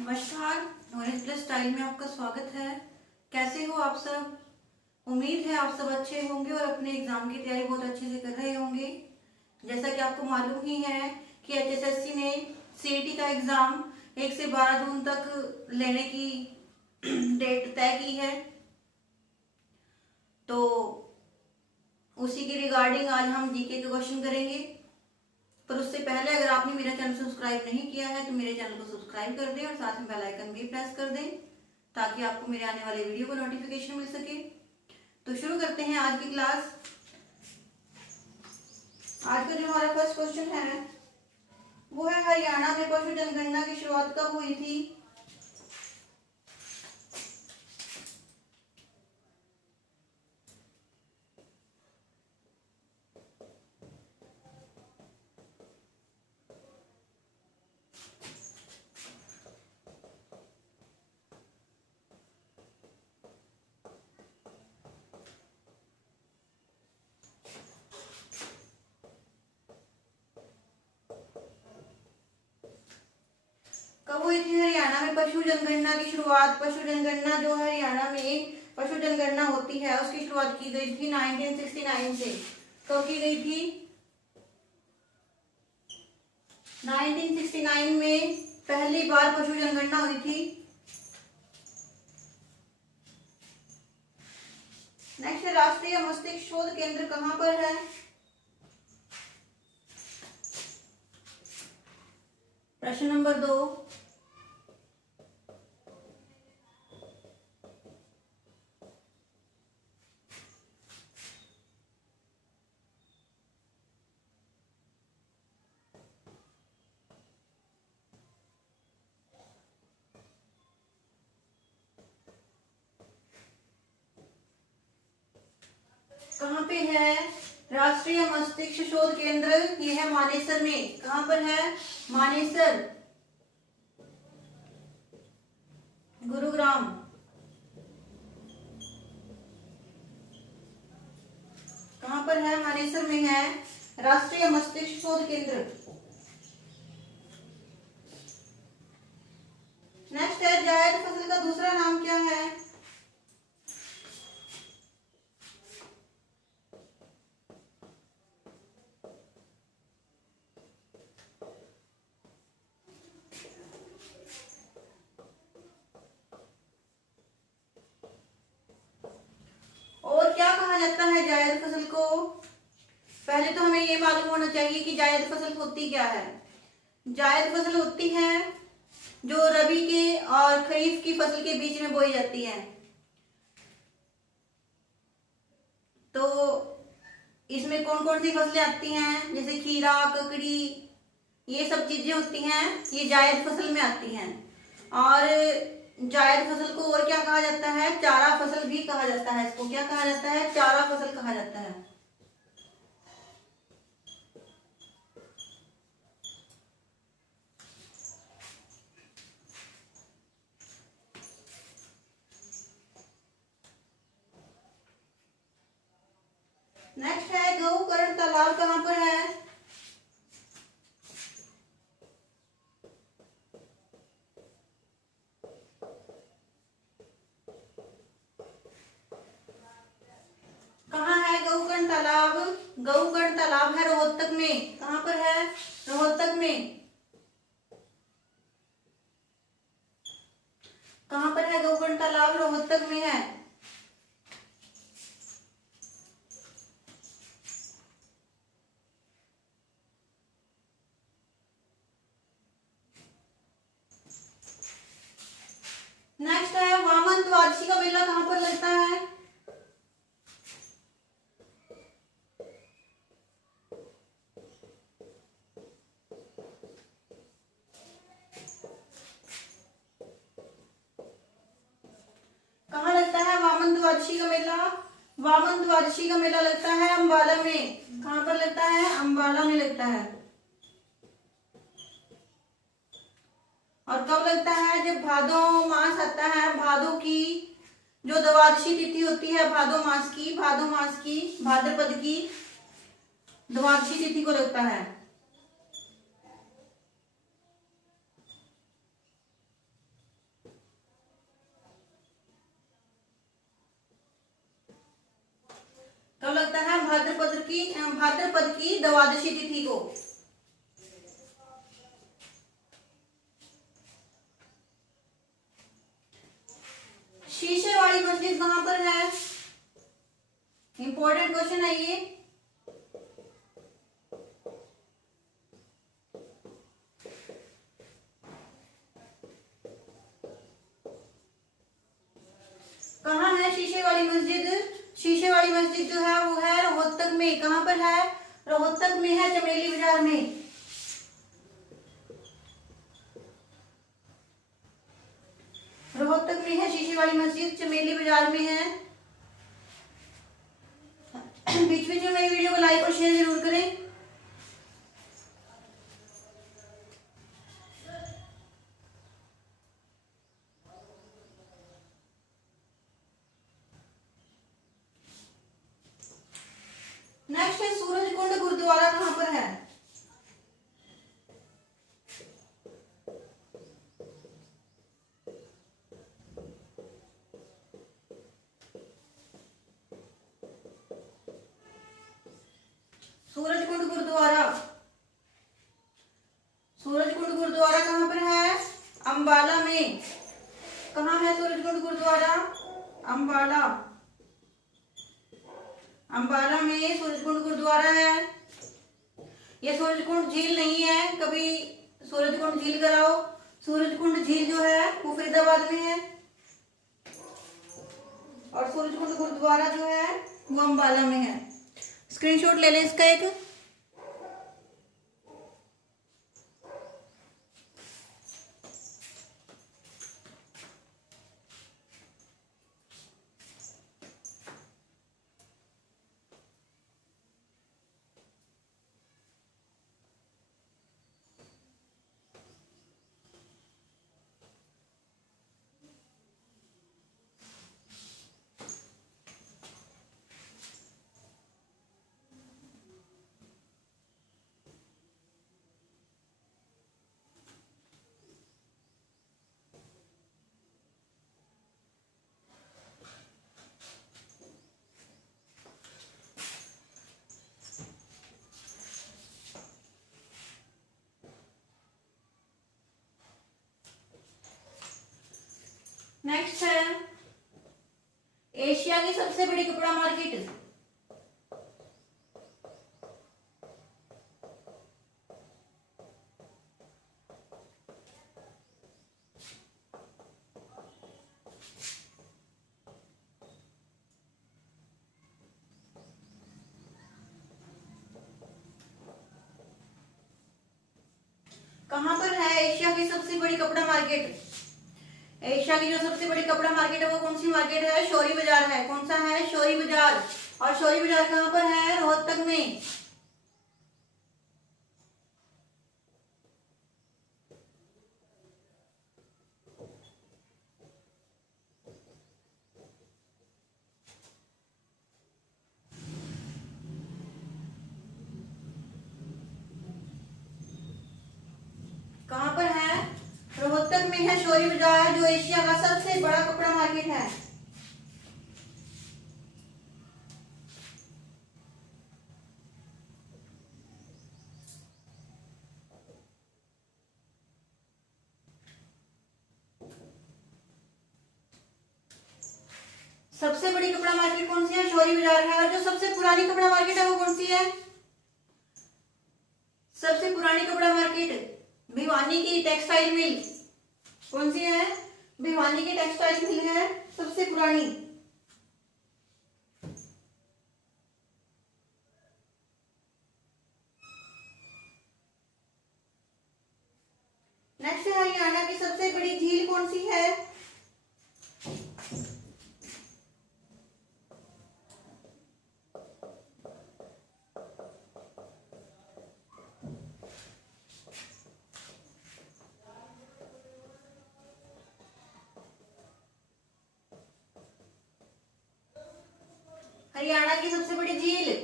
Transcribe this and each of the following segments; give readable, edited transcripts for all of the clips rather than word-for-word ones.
नमस्कार। Knowledge plus style में आपका स्वागत है। कैसे हो आप सब? उम्मीद है आप सब अच्छे होंगे और अपने एग्जाम की तैयारी बहुत अच्छे से कर रहे होंगे। जैसा कि आपको मालूम ही है कि एचएसएससी ने सीईटी का एग्जाम 1 से 12 जून तक लेने की डेट तय की है। तो उसी के रिगार्डिंग आज हम जीके के क्वेश्चन करेंगे। पर उससे पहले अगर आपने मेरा चैनल सब्सक्राइब नहीं किया है तो मेरे चैनल को सब्सक्राइब कर दें और साथ में बेल आइकन भी प्रेस कर दें ताकि आपको मेरे आने वाले वीडियो का नोटिफिकेशन मिल सके। तो शुरू करते हैं आज की क्लास। आज का जो हमारा फर्स्ट क्वेश्चन है वो है, हरियाणा में पशु जनगणना की शुरुआत कब हुई थी? कब हुई थी हरियाणा में पशु जनगणना की शुरुआत? पशु जनगणना जो हरियाणा में पशु जनगणना होती है उसकी शुरुआत की गई थी 1969 से। कब की गई थी? 1969 में पहली बार पशु जनगणना हुई थी। नेक्स्ट, राष्ट्रीय मस्तिष्क शोध केंद्र कहां पर है? प्रश्न नंबर 2। कहाँ पे है राष्ट्रीय मस्तिष्क शोध केंद्र? ये है मानेसर में। कहाँ पर है? मानेसर, गुरुग्राम। कहाँ पर है? मानेसर में है राष्ट्रीय मस्तिष्क शोध केंद्र। नेक्स्ट है, जायद फसल का दूसरा नाम क्या है? और क्या कहा जाता है जायद फसल को? पहले तो हमें ये मालूम होना चाहिए कि जायद फसल होती क्या है। जायद फसल होती है जो रबी के और खरीफ की फसल के बीच में बोई जाती है। तो इसमें कौन कौन सी फसलें आती हैं? जैसे खीरा, ककड़ी, ये सब चीजें होती हैं, ये जायद फसल में आती हैं। और जायद फसल को और क्या कहा जाता है? चारा फसल भी कहा जाता है। इसको क्या कहा जाता है? चारा फसल कहा जाता है। नेक्स्ट है, गौकर्ण तालाब कहाँ पर है? कहाँ है गौकर्ण तालाब? गौकर्ण तालाब है रोहतक में। कहाँ पर है? रोहतक में। कहाँ पर है गौकर्ण तालाब? रोहतक में है। नेक्स्ट है, वामन द्वादशी का मेला कहाँ पर लगता है? कहाँ लगता है वामन द्वादशी का मेला? वामन द्वादशी का मेला लगता है अंबाला में। कहाँ पर लगता है? अंबाला में लगता है। और कब लगता है? जब भादो मास आता है। भादो की जो द्वादशी तिथि होती है, भादो मास की भाद्रपद की द्वादशी तिथि को लगता है। हम भाद्रपद की द्वादशी तिथि को। शीशे वाली मस्जिद कहां पर है? इंपॉर्टेंट क्वेश्चन है ये। कहाँ है शीशे वाली मस्जिद? शीशे वाली मस्जिद जो है वो है रोहतक में। कहां पर है? रोहतक में है, चमेली बाजार में। रोहतक में है शीशे वाली मस्जिद, चमेली बाजार में है। बीच बीच में मेरी वीडियो को लाइक और शेयर जरूर करें। नेक्स्ट है सूरज कुंड गुरुद्वारा कहां पर है? सूरज कुंड गुरुद्वारा, सूरज कुंड गुरुद्वारा कहां पर है? अंबाला में। कहां है सूरज कुंड गुरुद्वारा? अंबाला। अंबाला में सूरज कुंड गुरुद्वारा है। ये सूरज कुंड झील नहीं है, कभी सूरज कुंड झील कराओ। सूरज कुंड झील जो है वो फरीदाबाद में है और सूरज कुंड गुरुद्वारा जो है वो अंबाला में है। स्क्रीनशॉट ले लें इसका एक। नेक्स्ट है एशिया की सबसे बड़ी कपड़ा मार्केट। कहां पर है एशिया की सबसे बड़ी कपड़ा मार्केट? एशिया की जो सबसे बड़ी कपड़ा मार्केट है वो कौन सी मार्केट है? शौरी बाजार है। कौन सा है? शौरी बाजार। और शौरी बाजार कहां पर है? रोहतक में। कहां पर है? रोहतक में है शौरी बाजार, जो एशिया का सबसे बड़ा कपड़ा मार्केट है। सबसे बड़ी कपड़ा मार्केट कौन सी है? शौरी बाजार है। और जो सबसे पुरानी कपड़ा मार्केट है वो कौन सी है? सबसे पुरानी कपड़ा मार्केट भिवानी की टेक्सटाइल मिल। कौन सी है? भिवानी की टेक्सटाइल मिल है सबसे पुरानी। नेक्स्ट है हरियाणा की सबसे बड़ी झील कौन सी है? हरियाणा की सबसे बड़ी झील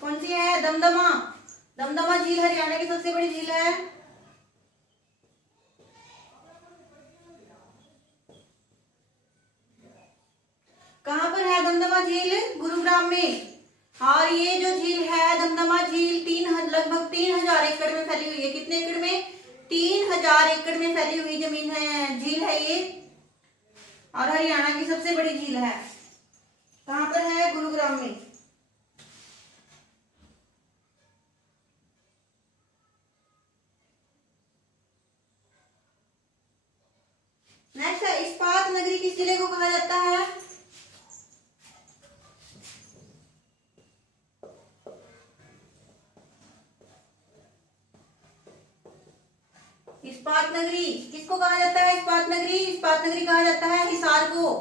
कौन सी है? दमदमा। दमदमा झील हरियाणा की सबसे बड़ी झील है। कहां पर है दमदमा झील? गुरुग्राम में। और ये जो झील है दमदमा झील लगभग 3000 एकड़ में फैली हुई है। कितने एकड़ में? 3000 एकड़ में फैली हुई जमीन है, झील है ये, और हरियाणा की सबसे बड़ी झील है। कहाँ पर है? गुरुग्राम में। नेक्स्ट है, इस्पात नगरी किस जिले को कहा जाता है? इस्पात नगरी किसको कहा जाता है? इस्पात नगरी कहा जाता है हिसार को।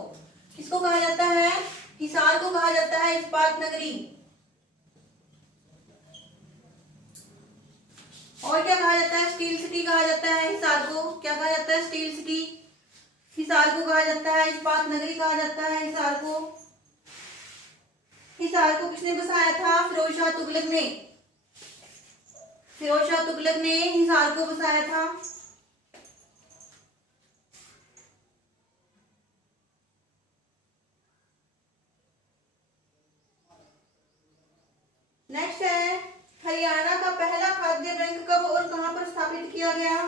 किसको कहा जाता है? हिसार को कहा जाता है इस्पात नगरी। और क्या कहा जाता है? स्टील सिटी कहा जाता है हिसार को। क्या कहा जाता है? Steel city. हिसार को कहा जाता है इस्पात नगरी कहा जाता है हिसार को। हिसार को किसने बसाया था? फिरोज शाह तुगलक ने। फिरोज शाह तुगलक ने हिसार को बसाया था। नेक्स्ट है, हरियाणा का पहला खाद्य बैंक कब और कहां पर स्थापित किया गया?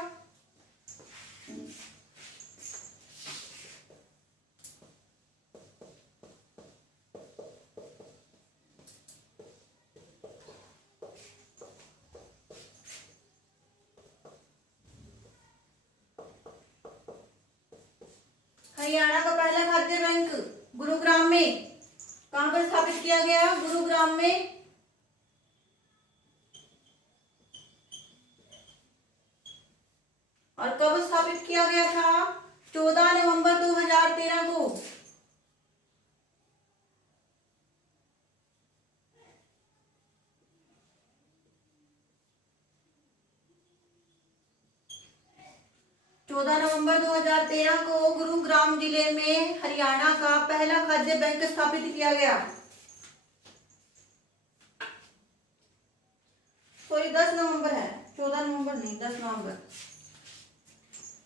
हरियाणा का पहला खाद्य बैंक गुरुग्राम में। कहां पर स्थापित किया गया? गुरुग्राम में। और कब स्थापित किया गया था? 14 नवंबर 2013 को। नवंबर 2013 को गुरुग्राम जिले में हरियाणा का पहला खाद्य बैंक स्थापित किया गया। सॉरी 10 नवंबर है, 14 नवंबर नहीं, 10 नवंबर।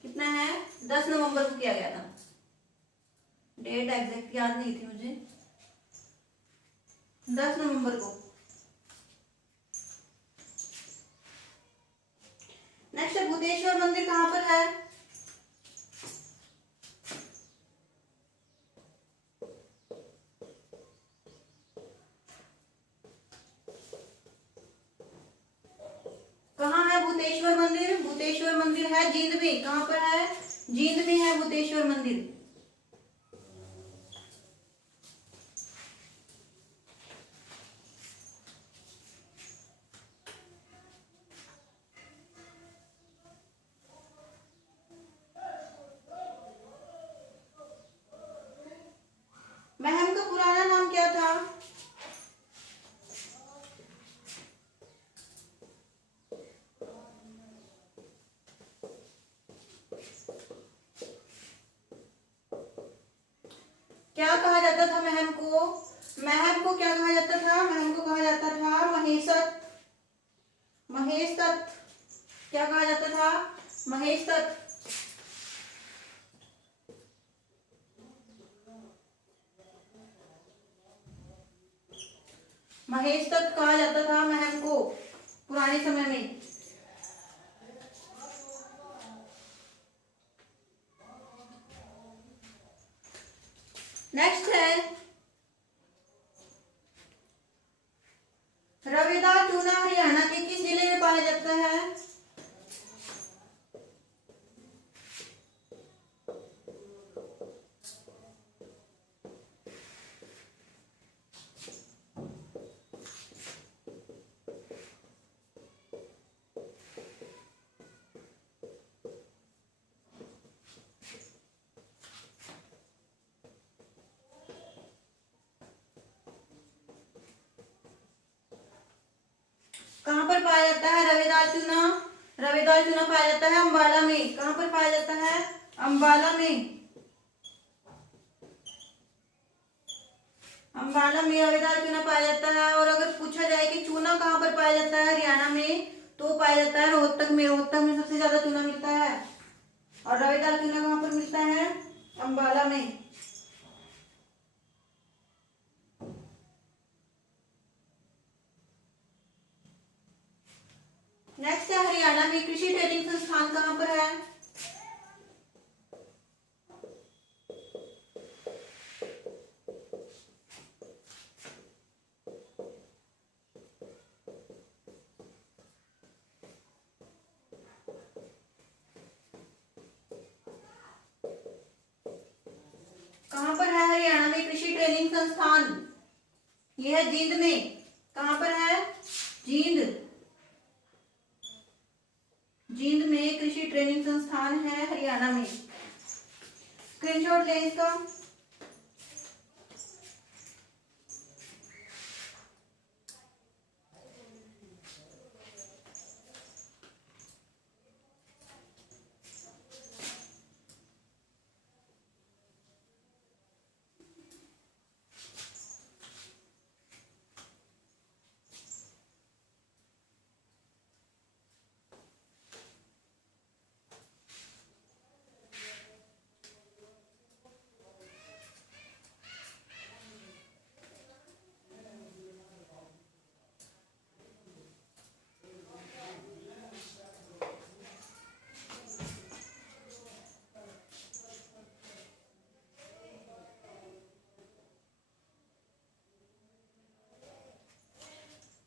कितना है? 10 नवंबर को किया गया था। डेट एग्जैक्ट याद नहीं थी मुझे, 10 नवंबर को। नेक्स्ट, भूतेश्वर मंदिर कहां पर है? कहाँ है भूतेश्वर मंदिर? भूतेश्वर मंदिर है जींद में। कहां पर है? जींद में है भूतेश्वर मंदिर। महम का पुराना नाम क्या था? क्या कहा जाता था महम को? महम को क्या कहा जाता था? महम को कहा जाता था महेशत। महेशत क्या कहा जाता था? महेशत। महेशत कहा जाता था महम को पुराने समय में। नेक्स्ट है, रवेदार चूना हरियाणा के किस जिले में पाया जाता है? कहां पर पाया जाता है रवेदार चूना? रवेदार चूना पाया जाता है अंबाला में। कहां पर पाया जाता है? अंबाला में। अंबाला में रवेदार चूना पाया जाता है। और अगर पूछा जाए कि चूना कहां पर पाया जाता है हरियाणा में, तो पाया जाता है रोहतक में। रोहतक में सबसे ज्यादा चूना मिलता है। और रवेदार चूना कहां पर मिलता है? अंबाला में। हरियाणा में कृषि ट्रेनिंग संस्थान कहाँ पर है? कहाँ पर है हरियाणा में कृषि ट्रेनिंग संस्थान? यह है जींद में। कहाँ पर है? जींद। जींद में कृषि ट्रेनिंग संस्थान है हरियाणा में। स्क्रीनशॉट लें इसका।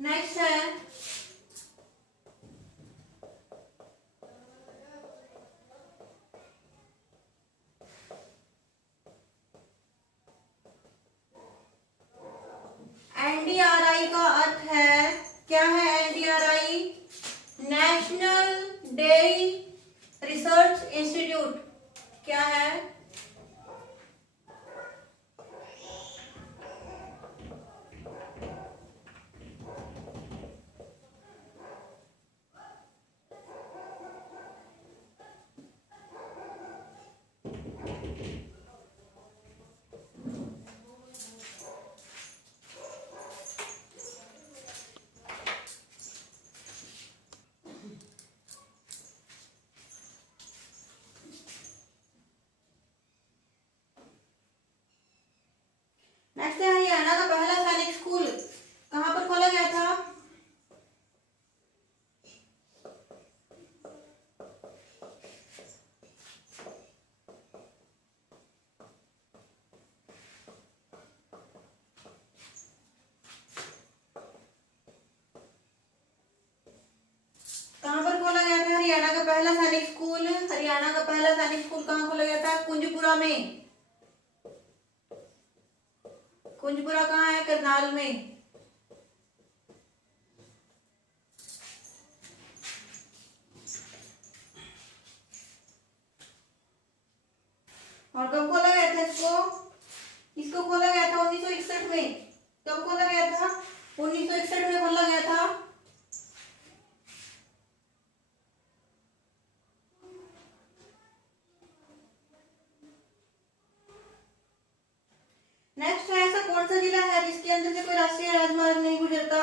नेक्स्ट है एनडीआरआई का अर्थ है, क्या है NDRI? National dairy research institute. क्या है? नेक्स्ट है हरियाणा का पहला सैनिक स्कूल कहाँ पर खोला गया था? कहाँ पर खोला गया था हरियाणा का पहला सैनिक स्कूल? हरियाणा का पहला सैनिक स्कूल कहाँ खोला गया था? कुंजपुरा में। कुंजपुरा कहाँ है? करनाल में। और कब खोला गया था इसको? इसको खोला गया था 1961 में। कब खोला गया था? 1961 में खोला गया था। नेक्स्ट है, ऐसा कौन सा जिला है जिसके अंदर से कोई राष्ट्रीय राजमार्ग नहीं गुजरता?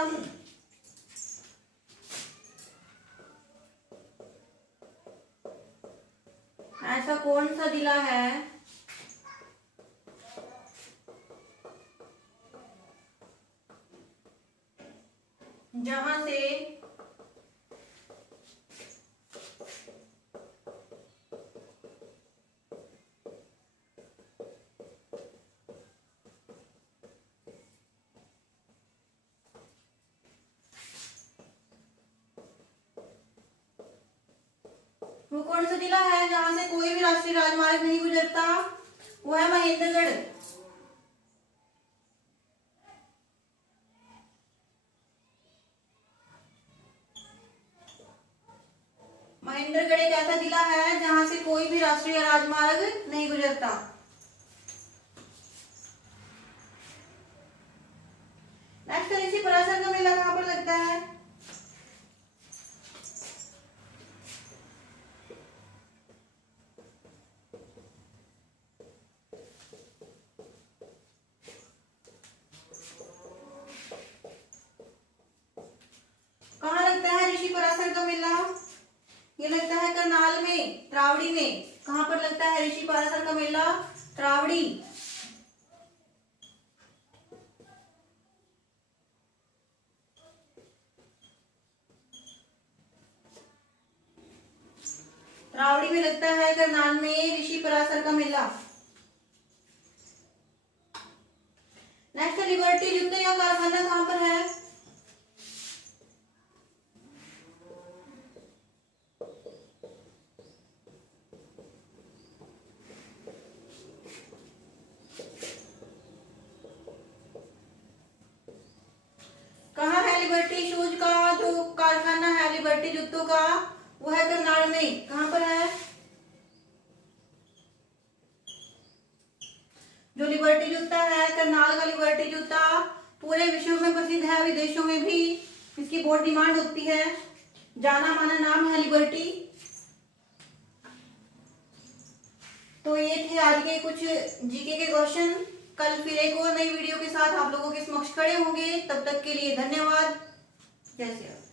ऐसा कौन सा जिला है जहां से वो कौन सा जिला है जहां से कोई भी राष्ट्रीय राजमार्ग नहीं गुजरता? वो है महेंद्रगढ़। महेंद्रगढ़ एक ऐसा जिला है जहां से कोई भी राष्ट्रीय राजमार्ग नहीं गुजरता। नेक्स्ट ऋषि पराशर का मेला कहां पर लगता है? कहाँ लगता है ऋषि पराशर का मेला? ये लगता है करनाल में, त्रावड़ी में। कहाँ पर लगता है ऋषि पराशर का मेला? त्रावड़ी। रावड़ी में लगता है करनाल में ऋषि पराशर का मेला। नेक्स्ट लिबर्टी जूते का कारखाना कहाँ पर है? कहाँ है लिबर्टी शूज का जो कारखाना है लिबर्टी जूतों का, वो है करनाल में। कहाँ पर है? जो लिबर्टी जूता है, करनाल का लिबर्टी जूता पूरे विश्व में प्रसिद्ध है, विदेशों में भी इसकी बहुत डिमांड होती है, जाना माना नाम है लिबर्टी। तो ये थे आज के कुछ जीके के क्वेश्चन। कल फिर एक और नई वीडियो के साथ आप लोगों के समक्ष खड़े होंगे। तब तक के लिए धन्यवाद। जय श्री राम।